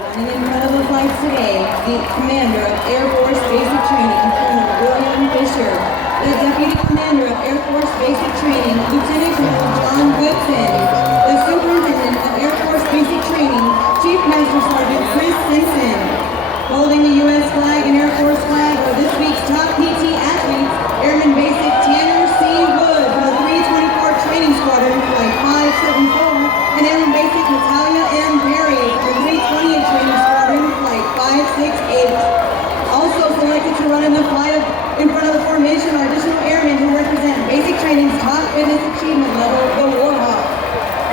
Running in front of the flights today, the Commander of Air Force Basic Training, Colonel William Fisher. The Deputy Commander of Air Force Basic Training, Lieutenant Colonel John Goodson. The Superintendent of Air Force Basic Training, Chief Master Sergeant Chris Simpson. Holding the U.S. flag and Air Force flag are this week's top PT athletes, Airman Basic Tanner C. Wood from the 324 Training Squadron, Flight 574, and Airman Basic Natalia M. Perry from the 320th Training Squadron, Flight 568. Also selected to run in the flight in front of the formation are additional airmen who represent Basic Training's top fitness achievement level, the Warhawk.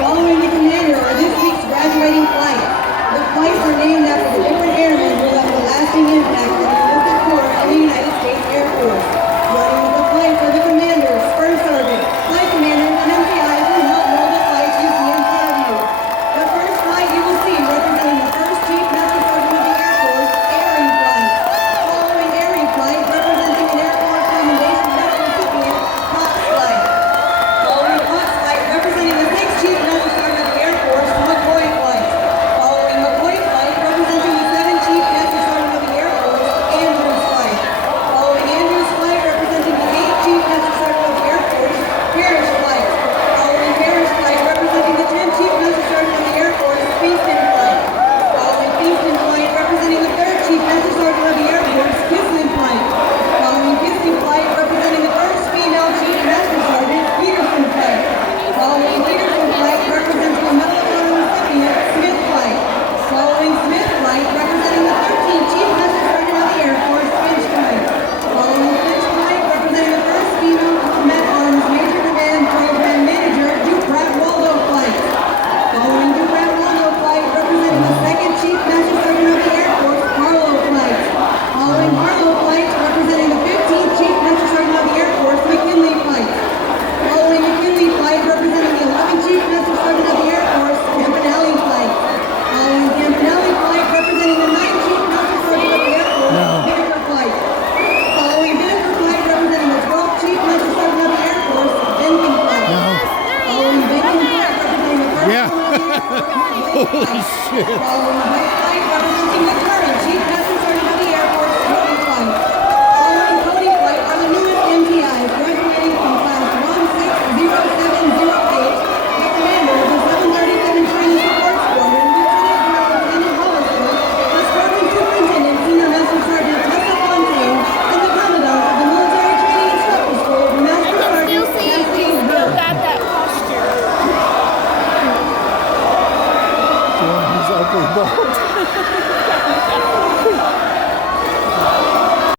Following the commander are this week's graduating flights. The flights are named after the different airmen who left a lasting impact on the enlisted corps and the United States Air Force. Running with the flights are the commanders, First Sergeant, Flight Commanders, and MPIs who help roll the flights you see in front of you. The first flight you will see representing the first Chief Master Sergeant of the Air Force, Airing Flight. Following Airing Flight, representing an Air Force Commendation Medal recipient, Hawks Flight. Following Hawks Flight, representing the 6th Chief Master Sergeant of the Air Force, McCoy Flight. Following McCoy Flight, representing the 7th Chief Master Sergeant of the Air Force, Andrews Flight. Following Andrews Flight, representing the 8th Chief Master Sergeant of the Air Force, Parrish Flight. Following Parrish Flight, representing the 10th Chief Master Sergeant of the Air Force, Kingston Flight. Following Kingston Flight, representing the 3rd Chief Master Sergeant of the Air Force, Kislin Flight. Following Kislin Flight, representing the 1st Female Chief Master Sergeant, Peterson Flight. Following Peterson Flight, representing the Medal of Honor recipient, Smith Flight. Following Smith Flight, representing the 13th Chief Master Sergeant of the Air Force, Finch Flight. Following Finch Flight, representing the 1st Female Met Arms Major Command Program Manager, Duprat Waldo Flight. Following Duprat Waldo Flight, representing the 2nd Chief Master Sergeant of the Air Force, Harlow Flight. Following Harlow Flight, representing the 15th Chief Master Sergeant of the Air Force, McKinley Flight. Following McKinley Flight, representing the 11th Chief Master Sergeant of the Air Force, Campanelli Flight. Following Campanelli Flight, representing the 9th Chief Master Sergeant of the Air Force, Binneker Flight. Following Binneker Flight, representing the 12th Chief Master Sergeant of the Air Force, Benkin Flight. Following Benkin Flight, representing the 1st Yeah. Colonel of the Air Force, Blake Holy Flight. shit. Following Blake Flight, representing the current Chief